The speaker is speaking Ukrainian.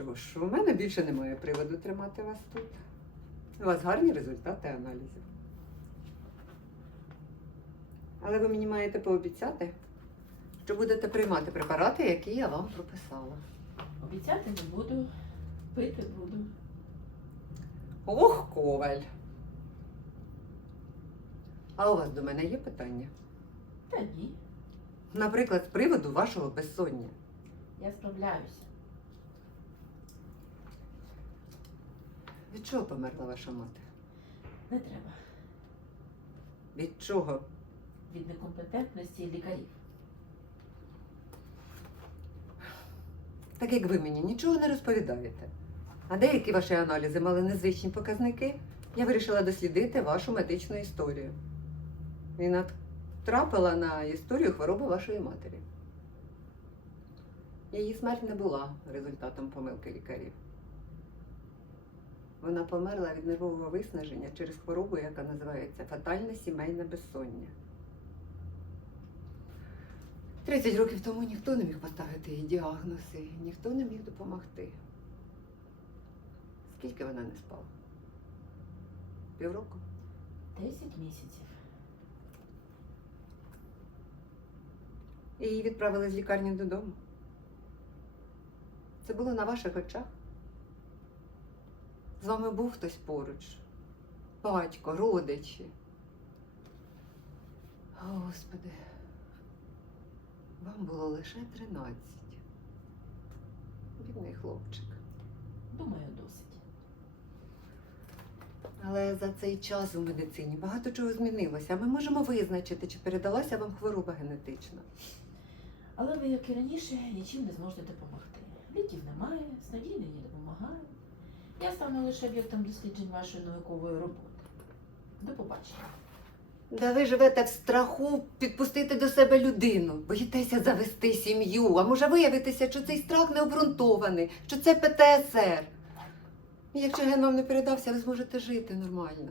Що ж, у мене більше немає приводу тримати вас тут. У вас гарні результати аналізів. Але ви мені маєте пообіцяти, що будете приймати препарати, які я вам прописала. Обіцяти не буду, пити буду. Ох, коваль. А у вас до мене є питання? Та ні, Наприклад, з приводу вашого безсоння. я справляюся. Від чого померла ваша мати? Не треба. Від чого? Від некомпетентності лікарів. Так як ви мені нічого не розповідаєте. А деякі ваші аналізи мали незвичні показники, я вирішила дослідити вашу медичну історію. І натрапила на історію хвороби вашої матері. Її смерть не була результатом помилки лікарів. Вона померла від нервового виснаження через хворобу, яка називається фатальне сімейне безсоння. 30 років тому ніхто не міг поставити їй діагноз, і ніхто не міг допомогти. Скільки вона не спала? Півроку? Десять місяців. І її відправили з лікарні додому. Це було на ваших очах. З вами був хтось поруч. Батько, родичі. Господи, вам було лише 13. Бідний хлопчик. Думаю, досить. Але за цей час у медицині багато чого змінилося. Ми можемо визначити, чи передалася вам хвороба генетично. Але ви, як і раніше, нічим не зможете допомогти. Ліків немає, снадійне не допомагає. Я стану лише об'єктом досліджень вашої наукової роботи. До побачення. Да ви живете в страху підпустити до себе людину, боїтеся завести сім'ю, а може виявитися, що цей страх не обґрунтований, що це ПТСР. Якщо ген вам не передався, ви зможете жити нормально.